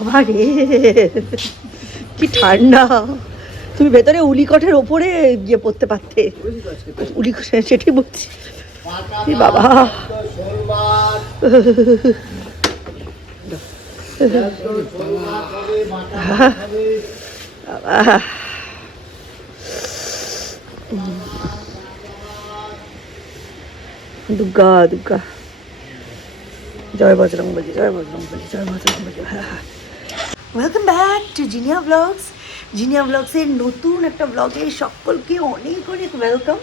আরে কি ঠান্ডা! তুমি ভেতরে উলিকটের ওপরে গিয়ে পড়তে পারতে। উলিকট, সেটাই বলছি। বাবা দুর্গা দুর্গা, জয় বজরংবলী, জয় বজরংবলী, জয় Bajrangbali. Welcome back to Zinia blogs. Zinia ব্লগসের নতুন একটা ব্লগে সকলকে অনেক অনেক ওয়েলকাম।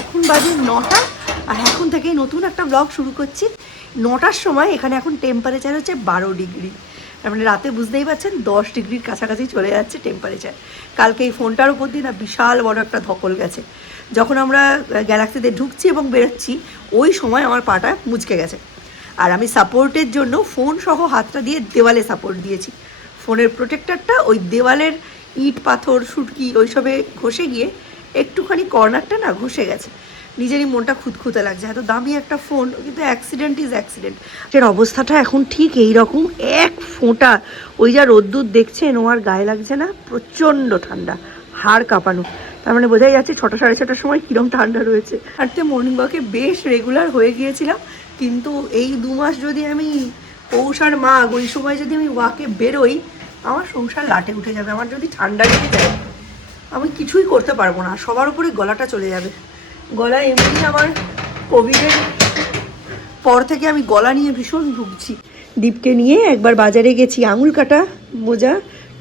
এখন বাজে 9টা, আর এখন থেকেই নতুন একটা ব্লগ শুরু করছি। 9টার সময় এখানে এখন টেম্পারেচার হচ্ছে 12 ডিগ্রি, তার মানে রাতে বুঝতেই পারছেন 10 ডিগ্রির কাছাকাছি চলে যাচ্ছে টেম্পারেচার। কালকে এই ফোনটার উপর দিয়ে না বিশাল বড় একটা ধকল গেছে। যখন আমরা গ্যালাক্সিতে ঢুকছি এবং বেরোচ্ছি ওই সময় আমার পাটা মুচকে গেছে, আর আমি সাপোর্টের জন্য ফোন সহ হাতটা দিয়ে দেওয়ালে সাপোর্ট দিয়েছি। ফোনের প্রোটেক্টরটা ওই দেওয়ালের ইট পাথর সুটকি ওইসবে ঘষে গিয়ে একটুখানি কর্নারটা না ঘষে গেছে। নিজেরই মনটা খুঁতখুঁতে লাগছে, এত দামি একটা ফোন, কিন্তু অ্যাক্সিডেন্ট ইজ অ্যাক্সিডেন্ট। এর অবস্থাটা এখন ঠিক এই রকম, এক ফোঁটা ওই যা রোদ্দুর দেখছেন ও আর গায়ে লাগছে না, প্রচণ্ড ঠান্ডা, হাড় কাঁপানো। তার মানে বোঝাই যাচ্ছে 6টা সাড়ে 6টার সময় কীরকম ঠান্ডা রয়েছে। হাঁটতে মর্নিং ওয়াকে বেশ রেগুলার হয়ে গিয়েছিলাম, কিন্তু এই 2 মাস যদি আমি পৌষ আর মাঘ ওই সময় যদি আমি ওয়াকে বেরোই, আমার সংসার লাটে উঠে যাবে। আমার যদি ঠান্ডা লেগে যায় আমি কিছুই করতে পারবো না, সবার উপরে গলাটা চলে যাবে। গলা এমনি আমার কোভিডের পর থেকে আমি গলা নিয়ে ভীষণ ভুগছি। দীপকে নিয়ে একবার বাজারে গেছি আঙুল কাটা মোজা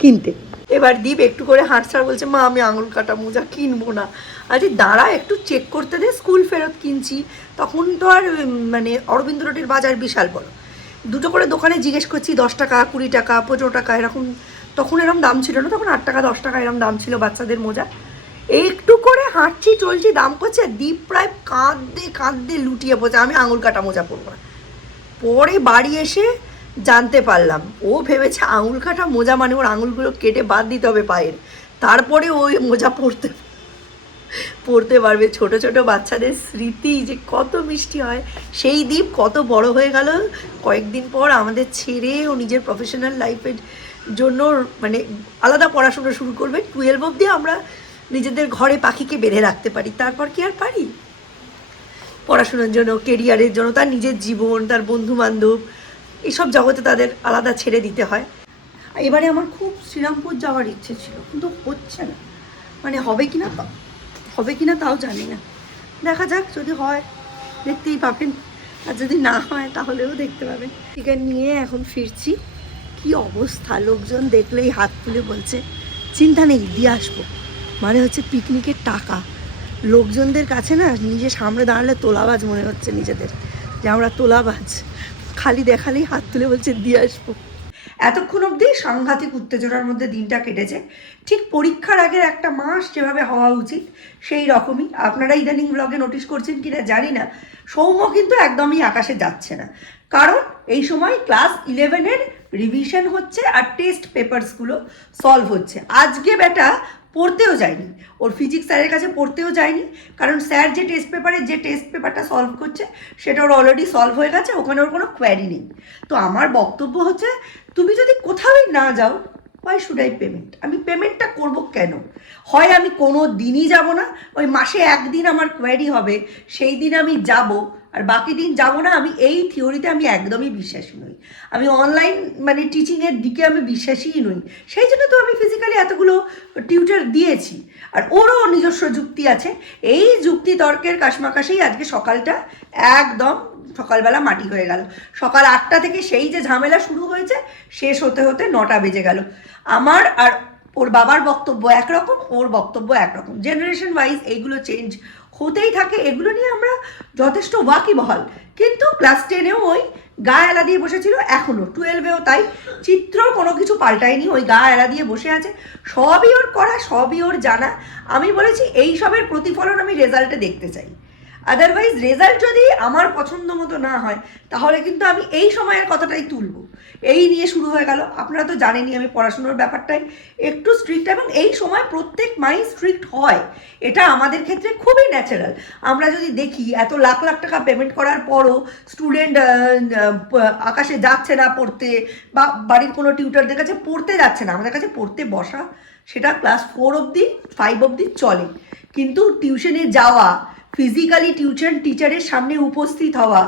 কিনতে। এবার দীপ একটু করে হাঁটছাড় বলছে, মা আমি আঙুল কাটা মোজা কিনবো না। আরে দাঁড়া, একটু চেক করতে দে, স্কুল ফেরত কিনছি। তখন তো আর মানে অরবিন্দ রোডের বাজার বিশাল বড়, দুটো করে দোকানে জিজ্ঞেস করছি 10 টাকা 20 টাকা 15 টাকা এরকম। তখন এরকম দাম ছিল না, তখন 8 টাকা 10 টাকা এরকম দাম ছিল বাচ্চাদের মোজা। একটু করে হাঁটছি চলছি, দাম করছে, দ্বীপ প্রায় কাঁদতে কাঁদতে লুটিয়ে পড়ছে আমি আঙুল কাটা মোজা পরবো না। পরে বাড়ি এসে জানতে পারলাম ও ভেবেছে আঙুল কাটা মোজা মানে ওর আঙুলগুলো কেটে বাদ দিতে হবে পায়ের, তারপরে ওই মোজা পড়তে পারবে। ছোট ছোট বাচ্চাদের স্মৃতি যে কত মিষ্টি হয়। সেই দ্বীপ কত বড় হয়ে গেল, কয়েকদিন পর আমাদের ছেড়ে ও নিজের প্রফেশনাল লাইফের জন্য মানে আলাদা পড়াশোনা শুরু করবে। 12 অবধি আমরা নিজেদের ঘরে পাখিকে বেঁধে রাখতে পারি, তারপর কি আর পারি? পড়াশোনার জন্য, কেরিয়ারের জন্য, তার নিজের জীবন, তার বন্ধু বান্ধব, এইসব জগতে তাদের আলাদা ছেড়ে দিতে হয়। এবারে আমার খুব শ্রীরামপুর যাওয়ার ইচ্ছে ছিল, কিন্তু হচ্ছে না। মানে হবে কিনা তাও জানি না। দেখা যাক, যদি হয় দেখতেই পাবেন, আর যদি না হয় তাহলেও দেখতে পাবেন। টিকিট নিয়ে এখন ফিরছি। কি অবস্থা, লোকজন দেখলেই হাত তুলে বলছে চিন্তা নেই দিয়ে আসবো, মানে হচ্ছে পিকনিকের টাকা। লোকজনদের কাছে না নিজে সামনে দাঁড়ালে তোলাবাজ মনে হচ্ছে নিজেদের, যে আমরা তোলাবাজ। খালি দেখালেই হাত তুলে বলছে দিয়ে আসবো। এতক্ষণ অবধি সাংঘাতিক উত্তেজনার মধ্যে দিনটা কেটেছে, ঠিক পরীক্ষার আগের একটা মাস যেভাবে হওয়া উচিত সেই রকমই। আপনারা ইদানিং ব্লগে নোটিস করছেন কিনা জানি না, সৌম্য কিন্তু একদমই আকাশে যাচ্ছে না, কারণ এই সময় ক্লাস 11-এর রিভিশন হচ্ছে আর টেস্ট পেপারসগুলো সলভ হচ্ছে। আজকে বেটা পড়তেও যায়নি, ওর ফিজিক্স স্যারের কাছে পড়তেও যায়নি, কারণ স্যার যে টেস্ট পেপারটা সলভ করছে সেটা ওর অলরেডি সলভ হয়ে গেছে, ওখানে ওর কোনো কোয়ারি নেই। তো আমার বক্তব্য হচ্ছে, তুমি যদি কোথাওই না যাও, হোয়াই শুড আই পেমেন্ট? আমি পেমেন্টটা করবো কেন? হয় আমি কোনো দিনই যাব না, ওই মাসে একদিন আমার কোয়ারি হবে সেই দিন আমি যাব, আর বাকি দিন যাব না। আমি এই থিওরিতে আমি একদমই বিশ্বাসী নই। আমি অনলাইন মানে টিচিংয়ের দিকে আমি বিশ্বাসীই নই। সেই জন্য তো আমি ফিজিক্যালি এতগুলো টিউটার দিয়েছি, আর ওরও নিজস্ব যুক্তি আছে। এই যুক্তি তর্কের কাশমাকাশেই আজকে সকালটা একদম সকালবেলা মাটি হয়ে গেল। সকাল 8টা থেকে সেই যে ঝামেলা শুরু হয়েছে, শেষ হতে হতে 9টা বেজে গেল। আমার আর ওর বাবার বক্তব্য একরকম, ওর বক্তব্য একরকম। জেনারেশন ওয়াইজ এইগুলো চেঞ্জ হতেই থাকে, এগুলো নিয়ে আমরা যথেষ্ট ওয়াকিবহাল। কিন্তু ক্লাস 10-এও ওই গা এলা দিয়ে বসেছিল, এখনও 12-এও তাই। চিত্র কোনো কিছু পাল্টায়নি, ওই গা এলা দিয়ে বসে আছে। সবই ওর করা, সবই ওর জানা। আমি বলেছি এই সবের প্রতিফলন আমি রেজাল্টে দেখতে চাই। আদারওয়াইজ রেজাল্ট যদি আমার পছন্দ মতো না হয় তাহলে কিন্তু আমি এই সময়ের কথাটাই তুলবো। এই নিয়ে শুরু হয়ে গেল। আপনারা তো জানেনই আমি পড়াশুনোর ব্যাপারটাই একটু স্ট্রিক্ট, এবং এই সময় প্রত্যেক মাই স্ট্রিক্ট হয়, এটা আমাদের ক্ষেত্রে খুবই ন্যাচারাল। আমরা যদি দেখি এত লাখ লাখ টাকা পেমেন্ট করার পরও স্টুডেন্ট আকাশে যাচ্ছে না পড়তে, বা বাড়ির কোনো টিউটারদের কাছে পড়তে যাচ্ছে না, আমাদের কাছে পড়তে বসা সেটা ক্লাস 4 অবধি 5 অবধি চলে, কিন্তু টিউশনে যাওয়া, ফিজিক্যালি টিউশন টিচারের সামনে উপস্থিত হওয়া,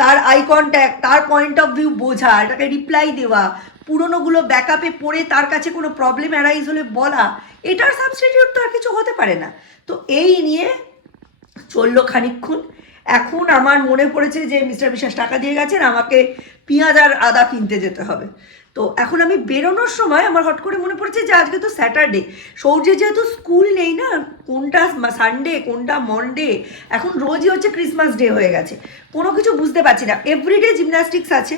তার আই কন্ট্যাক্ট, তার পয়েন্ট অফ ভিউ বোঝা, এটাকে রিপ্লাই দেওয়া, পুরনোগুলো ব্যাকআপে পড়ে তার কাছে কোনো প্রবলেম অ্যারাইজ হলে বলা, এটার সাবস্টিটিউট তো আর কিছু হতে পারে না। তো এই নিয়ে চললো খানিকক্ষণ। এখন আমার মনে পড়েছে যে মিস্টার বিশ্বাস টাকা দিয়ে গেছেন, আমাকে পেঁয়াজ আর আদা কিনতে যেতে হবে। তো এখন আমি বেরোনোর সময় আমার হট করে মনে পড়েছে যে আজকে তো স্যাটারডে, সৌর্যের যেহেতু স্কুল নেই না, কোনটা সানডে কোনটা মনডে, এখন রোজই হচ্ছে ক্রিসমাস ডে হয়ে গেছে, কোনো কিছু বুঝতে পারছি না। এভরিডে জিমন্যাস্টিক্স আছে,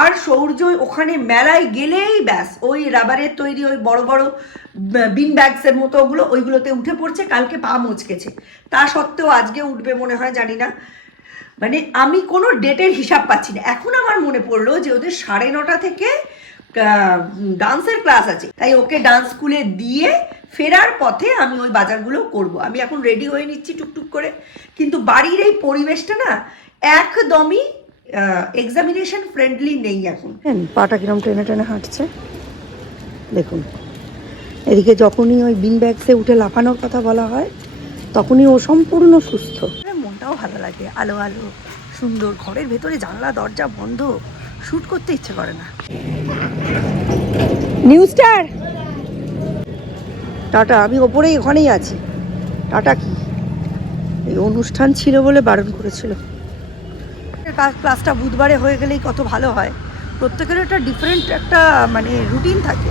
আর সৌর্য ওখানে মেলায় গেলেই ব্যাস ওই রাবারের তৈরি ওই বড় বড় বিন ব্যাগসের মতো ওইগুলোতে উঠে পড়ছে। কালকে পা মুচকেছে, তা সত্ত্বেও আজকে উঠবে মনে হয়, জানি না। মানে আমি কোনো ডেটের হিসাব পাচ্ছি না। এখন আমার মনে পড়লো যে ওদের 9:30 থেকে ডান্সের ক্লাস আছে, তাই ওকে ডান্স স্কুলে দিয়ে ফেরার পথে আমি ওই বাজারগুলো করব। আমি এখন রেডি হয়ে নিচ্ছি টুকটুক করে, কিন্তু বাড়ির এই পরিবেশটা না একদমই এক্সামিনেশন ফ্রেন্ডলি নেই এখন। পাটা কিরম টেনে টেনে হাঁটছে দেখুন। এদিকে যখনই ওই বিন ব্যাগসে উঠে লাফানোর কথা বলা হয় তখনই ও সম্পূর্ণ সুস্থ। মনটাও ভালো লাগে, আলো আলো সুন্দর, ঘরের ভেতরে জানলা দরজা বন্ধ, শ্যুট করতে ইচ্ছে করে না। নিউ স্টার টাটা, আমি ওপরেই ওখানেই আছি। টাটা কি, এই অনুষ্ঠান ছিল বলে বারণ করেছিল। ক্লাসটা বুধবারে হয়ে গেলেই কত ভালো হয়, প্রত্যেকের একটা ডিফারেন্ট একটা মানে রুটিন থাকে।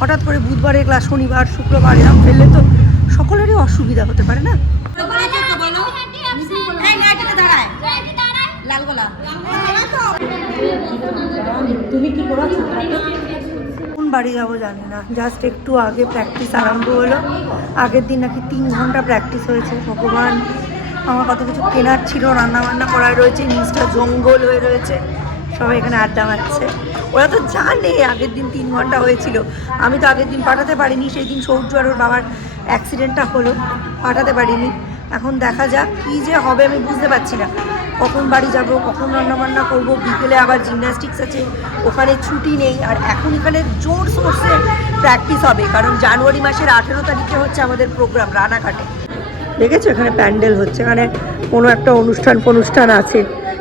হঠাৎ করে বুধবারে ক্লাস, শনিবার শুক্রবার এরকম ফেললে তো সকলেরই অসুবিধা হতে পারে না। তুমি কি করো? কোন বাড়ি যাবো জানি না, জাস্ট একটু আগে প্র্যাকটিস আরম্ভ হলো। আগের দিন নাকি 3 ঘন্টা প্র্যাকটিস হয়েছে। ভগবান, আমার কত কিছু কেনার ছিল, রান্না বান্না করার রয়েছে, নিচটা জঙ্গল হয়ে রয়েছে, সবাই এখানে আড্ডা মারছে। ওরা তো জানে আগের দিন 3 ঘন্টা হয়েছিল, আমি তো আগের দিন পাঠাতে পারিনি। সেই দিন সৌর্য আর ওর বাবার অ্যাক্সিডেন্টটা হলো, পাঠাতে পারিনি। এখন দেখা যাক কী যে হবে, আমি বুঝতে পারছি না কখন বাড়ি যাব, কখন রান্নাবান্না করবো। বিকেলে আবার জিমন্যাস্টিক্স আছে, ওখানে ছুটি নেই। আর এখন এখানে জোর সোর্সে প্র্যাকটিস হবে, কারণ জানুয়ারি মাসের 18 তারিখে হচ্ছে আমাদের প্রোগ্রাম রানাঘাটে। দেখেছো এখানে প্যান্ডেল হচ্ছে, এখানে কোনো একটা অনুষ্ঠান আছে।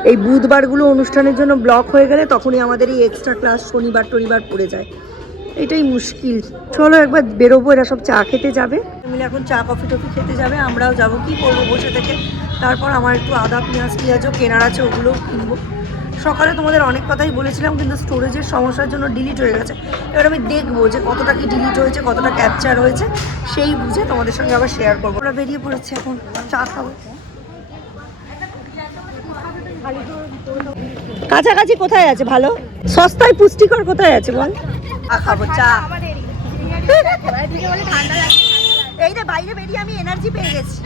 এই বুধবারগুলো অনুষ্ঠানের জন্য ব্লক হয়ে গেলে তখনই আমাদের এই এক্সট্রা ক্লাস শনিবার টনিবার পড়ে যায়, এটাই মুশকিল। চলো একবার বেরোবো, এরা সব চা খেতে যাবে, মিলে এখন চা কফি টফি খেতে যাবে, আমরাও যাবো। কি করবো বসে থেকে, তারপর আমার একটু আদা পেঁয়াজও কেনার আছে, ওগুলোও কিনবো। সকালে তোমাদের অনেক কথাই বলেছিলাম, কিন্তু স্টোরেজের সমস্যার জন্য ডিলিট হয়ে গেছে। এবার আমি দেখবো যে কতটা কি ডিলিট হয়েছে, কতটা ক্যাপচার হয়েছে, সেই বুঝে তোমাদের সঙ্গে আবার শেয়ার করবো। আমরা বেরিয়ে পড়েছি, এখন চা খাবো। কাছাকাছি কোথায় আছে ভালো, সস্তায় পুষ্টিকর কোথায় আছে বল? খাবো চা। এই রে বাইরে বেরিয়ে আমি এনার্জি পেয়ে গেছি।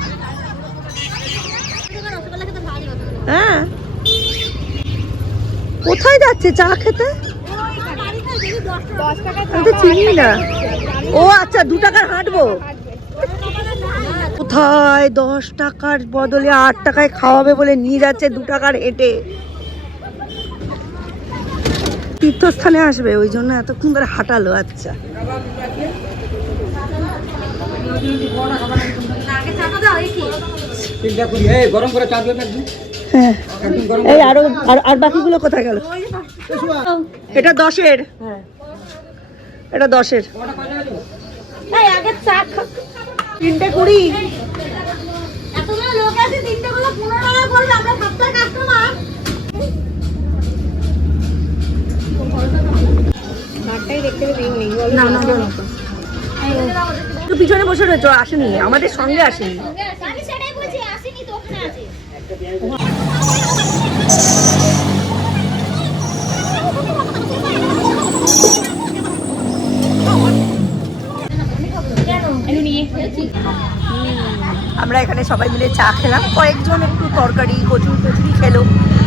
হ্যাঁ, কোথায় যাচ্ছে চা খেতে? আমি তো চিনি না। ও আচ্ছা, 2 টাকার হাঁটবো। কোথায় 10 টাকার বদলে 8 টাকায় খাওয়াবে বলে নিয়ে যাচ্ছে 2 টাকার হেঁটে। তীর্থস্থানে আসবে ওই জন্য এতক্ষণ ধরে হাঁটালো। আচ্ছা, এই আরো আর বাকিগুলো কোথায় গেল? এটা 10-এর, এটা 10-এর। 3টে 20। পিছনে বসে রয়েছে, আসেনি আমাদের সঙ্গে, আসেনি। আমরা এখানে সবাই মিলে চা খেলাম, কয়েকজন একটু তরকারি কচুরি টচুরি খেলো,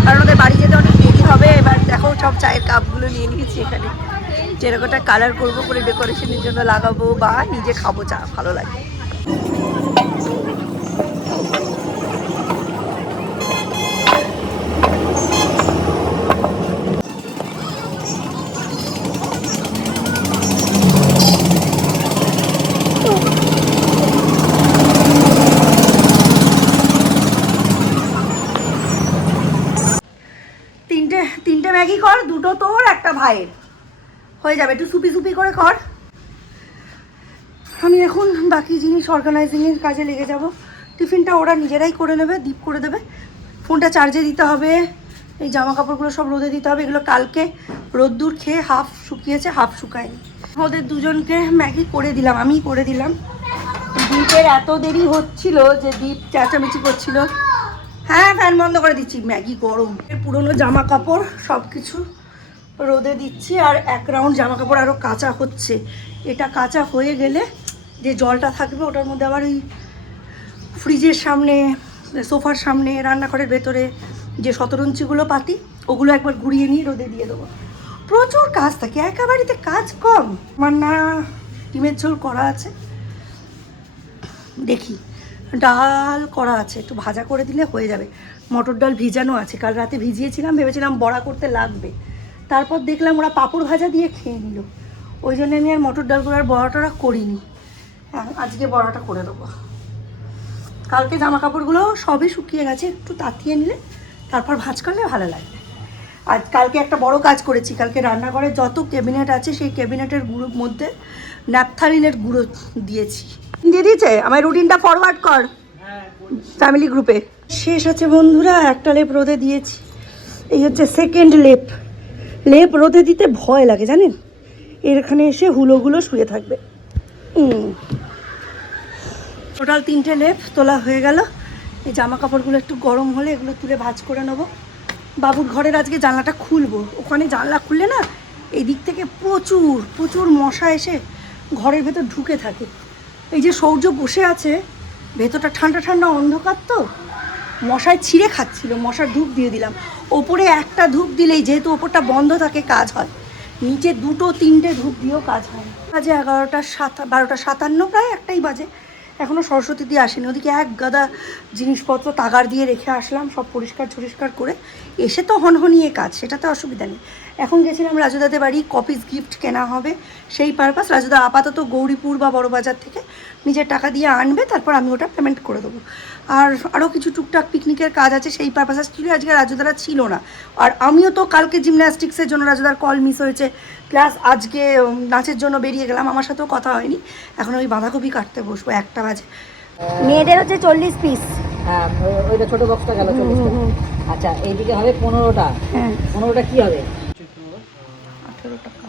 কারণ ওদের বাড়ি যেতে অনেক দেরি হবে। এবার দেখো সব চায়ের কাপগুলো নিয়ে নিয়েছি এখানে, যেরকমটা কালার করবো করে ডেকোরেশনের জন্য লাগাবো বা নিজে খাবো চা, ভালো লাগে। তিনটে ম্যাগি কর, দুটো তোর একটা ভাইয়ের, হয়ে যাবে। একটু সুপি সুপি করে কর। আমি এখন বাকি জিনিস অর্গানাইজিংয়ের কাজে লেগে যাব। টিফিনটা ওরা নিজেরাই করে নেবে, দীপ করে দেবে। ফোনটা চার্জে দিতে হবে, এই জামা কাপড়গুলো সব রোদে দিতে হবে। এগুলো কালকে রোদ্দুর খেয়ে হাফ শুকিয়েছে, হাফ শুকায়নি। ওদের দুজনকে ম্যাগি করে দিলাম, আমিই করে দিলাম। দীপের এত দেরি হচ্ছিল যে দীপ চেঁচামেচি করছিল। হ্যাঁ, ফ্যান বন্ধ করে দিচ্ছি, ম্যাগি গরম। পুরোনো জামা কাপড় সব কিছু রোদে দিচ্ছি, আর এক রাউন্ড জামা কাপড় আরও কাঁচা হচ্ছে। এটা কাঁচা হয়ে গেলে যে জলটা থাকবে ওটার মধ্যে আবার ওই ফ্রিজের সামনে, সোফার সামনে, রান্নাঘরের ভেতরে যে শতরঞ্চিগুলো পাতি, ওগুলো একবার ঘুরিয়ে নিয়ে রোদে দিয়ে দেবো। প্রচুর কাজ থাকে, একা বাড়িতে কাজ কম। আমার না ডিমের ঝোল করা আছে, দেখি ডাল করা আছে, একটু ভাজা করে দিলে হয়ে যাবে। মটর ডাল ভিজানো আছে, কাল রাতে ভিজিয়েছিলাম, ভেবেছিলাম বড়া করতে লাগবে, তারপর দেখলাম ওরা পাঁপড় ভাজা দিয়ে খেয়ে নিল, ওই জন্য আমি আর মটর ডালগুলো আর বড়াটা করিনি। আজকে বড়াটা করে দেবো। কালকে জামা কাপড়গুলো সবই শুকিয়ে গেছে, একটু তাতিয়ে নিলে তারপর ভাঁজ করলে ভালো লাগবে। আর কালকে একটা বড় কাজ করেছি, কালকে রান্নাঘরে যত ক্যাবিনেট আছে সেই ক্যাবিনেটের গুঁড়োর মধ্যে ন্যাপথালিনের গুঁড়ো দিয়েছি। দিয়ে দিয়েছে, আমার রুটিনটা ফরওয়ার্ড কর ফ্যামিলি গ্রুপে। শেষ আছে বন্ধুরা, একটা লেপ রোদে দিয়েছি, এই হচ্ছে সেকেন্ড লেপ। লেপ রোদে দিতে ভয় লাগে জানেন, এখানে এসে হুলোগুলো শুয়ে থাকবে। টোটাল 3টে লেপ তোলা হয়ে গেল। এই জামা কাপড়গুলো একটু গরম হলে এগুলো তুলে ভাঁজ করে নেবো। বাবুর ঘরের আজকে জানলাটা খুলবো, ওখানে জানলা খুললে না এই দিক থেকে প্রচুর প্রচুর মশা এসে ঘরের ভেতর ঢুকে থাকে। এই যে সূর্য বসে আছে, ভেতরটা ঠান্ডা ঠান্ডা অন্ধকার, তো মশায় ছিঁড়ে খাচ্ছিল, মশার ধূপ দিয়ে দিলাম। ওপরে একটা ধূপ দিলেই, যেহেতু ওপরটা বন্ধ থাকে, কাজ হয়। নিচে 2-3টে ধূপ দিয়েও কাজ হয় না। বাজে 12:57, প্রায় একটাই বাজে, এখনও সরস্বতী দিয়ে আসেনি। ওদিকে এক গাদা জিনিসপত্র তাগার দিয়ে রেখে আসলাম, সব পরিষ্কার করে এসে তো হনহনিয়ে কাজ, সেটাতে অসুবিধা নেই। এখন গেছিলাম রাজুদাদের বাড়ি, কপিস গিফট কেনা হবে, সেই পারপাস। রাজুদা আপাতত গৌরীপুর বা বড়বাজার থেকে নিজের টাকা দিয়ে আনবে, তারপর আমি ওটা পেমেন্ট করে দেবো। আর আরও কিছু টুকটাক পিকনিকের কাজ আছে, সেই পারপাস ছিল। আজকে রাজুদারা ছিল না, আর আমিও তো কালকে জিমন্যাস্টিক্সের জন্য রাজুদার কল মিস হয়েছে, প্লাস আজকে নাচের জন্য বেরিয়ে গেলাম, আমার সাথেও কথা হয়নি। এখন ওই বাঁধাকপি কাটতে বসবো, 1টা বাজে। মেয়েদের হচ্ছে 40 পিস। হ্যাঁ, ওইটা ছোট বক্সটা গেল 40টা। আচ্ছা, এইদিকে হবে 15টা। হ্যাঁ, 15টা কি হবে? 18 টাকা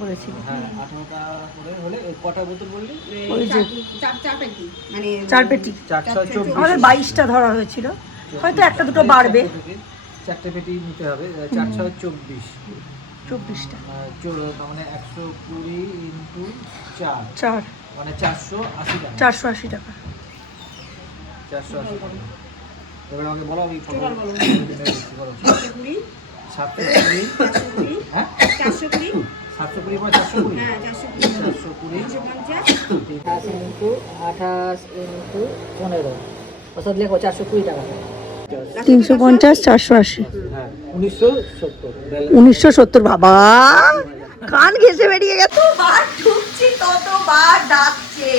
বলেছিল। হ্যাঁ, 18টা করে হলে কটা বোতল বললি? ওই যে চার পেটি, মানে 4 পেটি। 424। আমাদের 22টা ধরা হয়েছিল, হয়তো একটা দুটো বাড়বে। 4টে পেটি নিতে হবে, 424। 24টা মানে 120 ইন্টু 4 মানে 480 টাকা। 480 টাকা। 480 টাকা। এবার আমাকে বলো, আমি কত বলো? 720। হ্যাঁ, 420। 720 পর 420। হ্যাঁ, 420 ইন্টু 28 ইন্টু 15, অর্থাৎ লেখো 420 টাকা। 350, 480। হ্যাঁ, 1970। 1970। বাবা কান ঘেঁষে বেরিয়ে গেছে। বার ঢুকছি ততবার ডাকছে,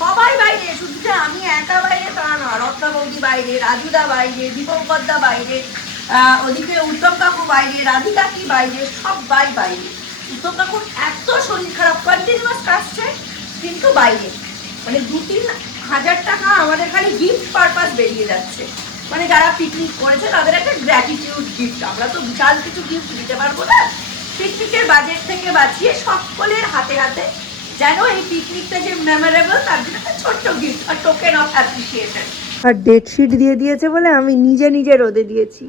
সবাই বাইরে, শুধু যে আমি একা বাইরে তা না। রত্না বৌদি বাইরে, রাজুদা বাইরে, দীপঙ্করদা বাইরে, ওদিকে উত্তম কাকু বাইরে, রাধিকা কি বাইরে, সবাই বাইরে। উত্তম কাকুর এত শরীর খারাপ, কন্টিনিউয়াস কাশছে, কিন্তু বাইরে। মানে 2-3 হাজার টাকা আমাদের খালি গিফট পারপাস বেরিয়ে যাচ্ছে। মানে যারা পিকনিক করেছে তাদের একটা গ্র্যাটিটিউড গিফট। আমরা তো বিশাল কিছু গিফট দিতে পারবো না, পিকনিকের বাজেট থেকে বাঁচিয়ে সকলের হাতে হাতে যেন এই পিকনিকটা যে মেমোরেবল, তার জন্য একটা ছোট্ট গিফট, আর টোকেন অফ অ্যাপ্রিসিয়েশন। আর ডেটশিট দিয়ে দিয়েছে বলে আমি নিজে নিজে রোদে দিয়েছি,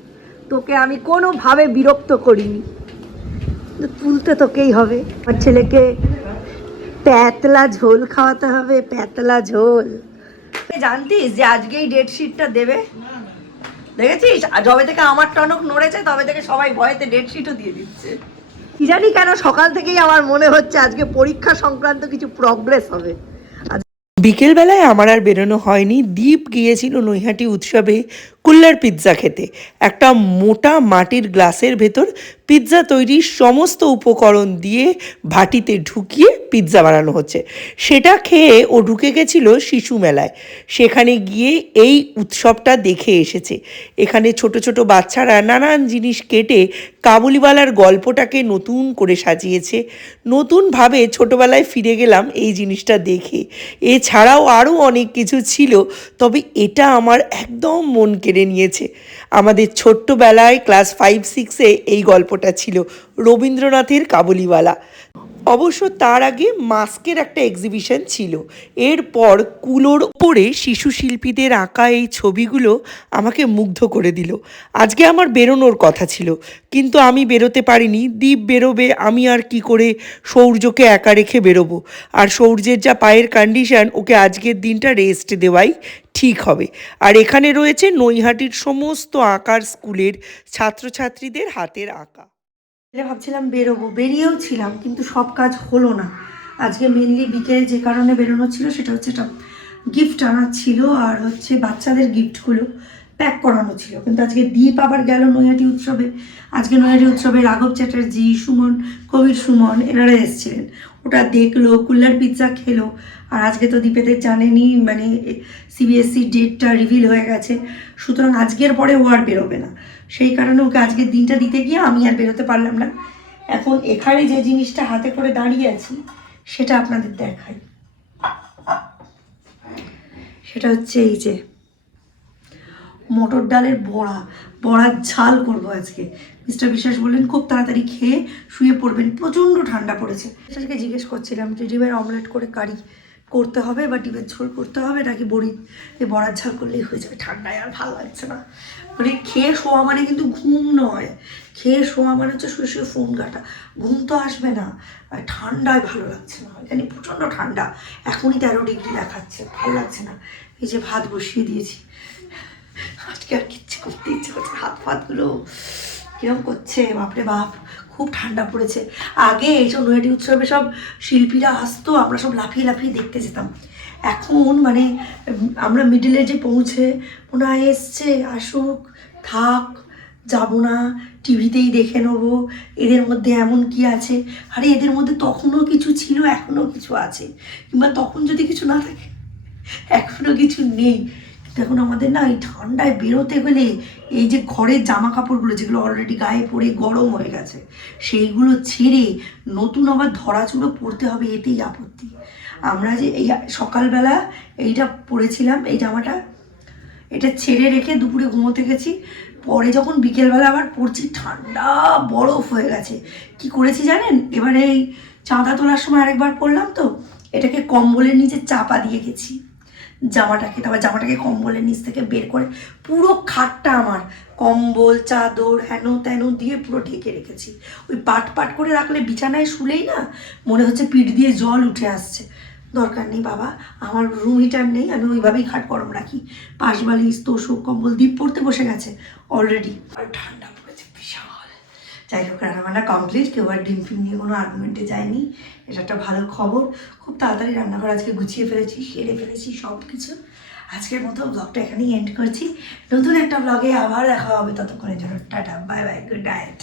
তোকে আমি কোনোভাবে বিরক্ত করিনি। তুলতে তোকেই হবে। আমার ছেলেকে প্যাতলা ঝোল খাওয়াতে হবে, প্যাতলা ঝোল। জানতিস যে আজকে এই ডেট শিটটা দেবে? দেখেছিস, যবে থেকে আমার টনক নড়েছে তবে থেকে সবাই ভয়েতে ডেট শিটও দিয়ে দিচ্ছে। কি জানি কেন সকাল থেকেই আমার মনে হচ্ছে আজকে পরীক্ষা সংক্রান্ত কিছু প্রগ্রেস হবে। বিকেলবেলায় আমার আর বেরোনো হয়নি। দীপ গিয়েছিল নৈহাটি উৎসবে কুল্লার পিৎজা খেতে। একটা মোটা মাটির গ্লাসের ভেতর পিৎজা তৈরির সমস্ত উপকরণ দিয়ে ভাটিতে ঢুকিয়ে পিৎজা বানানো হচ্ছে। সেটা খেয়ে ও ঢুকে গেছিল শিশু মেলায়। সেখানে গিয়ে এই উৎসবটা দেখে এসেছে। এখানে ছোট ছোট বাচ্চারা নানান জিনিস কেটে কাবুলিওয়ালার গল্পটাকে নতুন করে সাজিয়েছে। নতুনভাবে ছোটবেলায় ফিরে গেলাম এই জিনিসটা দেখে। এছাড়াও আরও অনেক কিছু ছিল, তবে এটা আমার একদম মন কেড়ে নিয়েছে। আমাদের ছোট্টবেলায় ক্লাস 5-6-এ এই গল্পটা ছিল, রবীন্দ্রনাথের কাবুলিওয়ালা। অবশ্য তার আগে মাস্কের একটা এক্সিবিশন ছিল। এরপর কুলোর ওপরে শিশু শিল্পীদের আঁকা এই ছবিগুলো আমাকে মুগ্ধ করে দিল। আজকে আমার বেরোনোর কথা ছিল, কিন্তু আমি বেরোতে পারিনি। দীপ বেরোবে, আমি আর কি করে সৌর্যকে একা রেখে বেরোবো? আর সৌর্যের যা পায়ের কন্ডিশন, ওকে আজকের দিনটা রেস্ট দেওয়াই ঠিক হবে। আর এখানে রয়েছে নৈহাটির সমস্ত আঁকার স্কুলের ছাত্রছাত্রীদের হাতের আঁকা। ভাবছিলাম বেরোবো, বেরিয়েও ছিলাম, কিন্তু সব কাজ হলো না। আজকে মেনলি বিকেলে যে কারণে বেরোনো ছিল সেটা হচ্ছে একটা গিফট আনার ছিল, আর হচ্ছে বাচ্চাদের গিফটগুলো প্যাক করানো ছিল। কিন্তু আজকে দীপ আবার গেল নৈহাটি উৎসবে। আজকে নৈহাটি উৎসবে রাঘব চ্যাটার্জি, সুমন, কবির সুমন এনারা এসেছিলেন। ওটা দেখলো, কুল্লার পিৎজা খেলো। আর আজকে তো দীপেদের জানেনি, মানে সিবিএসসি ডেটটা রিভিল হয়ে গেছে, সুতরাং আজকের পরে ও আর বেরোবে না। সেই কারণে ওকে আজকের দিনটা দিতে গিয়ে আমি আর বেরোতে পারলাম না। এখন এখানে যে জিনিসটা হাতে করে দাঁড়িয়ে আছি সেটা আপনাদের দেখাই। সেটা হচ্ছে এই যে মটর ডালের বড়ার ঝাল করবো আজকে। মিস্টার বিশ্বাস বললেন খুব তাড়াতাড়ি খেয়ে শুয়ে পড়বেন, প্রচণ্ড ঠান্ডা পড়েছে। সেটাকে জিজ্ঞেস করছিলাম যে ডিমের অমলেট করে কারি করতে হবে বা ডিমের ঝোল করতে হবে নাকি বড়ার ঝাল করলেই হয়ে যাবে। ঠান্ডায় আর ভালো লাগছে না। মানে খেয়ে শোয়া মানে কিন্তু ঘুম নয়, খেয়ে শোয়া মানে হচ্ছে শুয়ে শুয়ে ফোন ঘাটা। ঘুম তো আসবে না, ঠান্ডায় ভালো লাগছে না। এখানে প্রচণ্ড ঠান্ডা, এখনই 13 ডিগ্রি দেখাচ্ছে, ভালো লাগছে না। এই যে ভাত বসিয়ে দিয়েছি, আজকে আর কিচ্ছু করতে ইচ্ছে করছে। হাত ফাতগুলো কিরম করছে, বাপরে বাপ, খুব ঠান্ডা পড়েছে। আগে এইসব নৈহাটি উৎসবে সব শিল্পীরা আসতো, আমরা সব লাফিয়ে লাফিয়ে দেখতে যেতাম। এখন মানে আমরা মিডল এজে পৌঁছে মনে হয় এসছে, আসুক, থাক, যাবো না, টিভিতেই দেখে নেবো, এদের মধ্যে এমন কি আছে। আরে এদের মধ্যে তখনও কিছু ছিল, এখনও কিছু আছে, কিংবা তখন যদি কিছু না থাকে এখনও কিছু নেই। এখন আমাদের না এই ঠান্ডায় বেরোতে গেলে এই যে ঘরের জামা কাপড়গুলো যেগুলো অলরেডি গায়ে পরে গরম হয়ে গেছে সেইগুলো ছেড়ে নতুন আবার ধরাচুড়ো পরতে হবে, এতেই আপত্তি। আমরা যে এই সকালবেলা এইটা পরেছিলাম, এই জামাটা, এটা ছেড়ে রেখে দুপুরে ঘুমোতে গেছি। পরে যখন বিকেলবেলা আবার পরছি, ঠান্ডা বরফ হয়ে গেছে। কি করেছি জানেন, এবারে এই চাঁদা তোলার সময় আরেকবার পরলাম তো, এটাকে কম্বলের নিচে চাপা দিয়ে গেছি জামাটাকে। তারপর জামাটাকে কম্বলের নিচ থেকে বের করে পুরো খাটটা আমার কম্বল চাদর হেন তেন দিয়ে পুরো ঢেকে রেখেছি। ওই পাট পাট করে রাখলে বিছানায় শুলেই না মনে হচ্ছে পিঠ দিয়ে জল উঠে আসছে। দরকার নেই বাবা, আমার রুম হিটার নেই, আমি ওইভাবেই খাট গরম রাখি। পাশ বালিশ তোষক কম্বল দীপ পড়তে বসে গেছে অলরেডি, আর ঠান্ডা পড়েছে বিশাল। যাই হোক, রান্নাবান্না কমপ্লিট, কেউ আর ডিম ফিম নিয়ে কোনো আর্গুমেন্টে যায়নি, এটা একটা ভালো খবর। খুব তাড়াতাড়ি রান্নাঘর আজকে গুছিয়ে ফেলেছি, সেরে ফেলেছি সব কিছু। আজকের মতো ব্লগটা এখানেই এন্ড করছি। নতুন একটা ব্লগে আবার দেখা হবে, ততক্ষণের জন্য tata, bye bye, good night.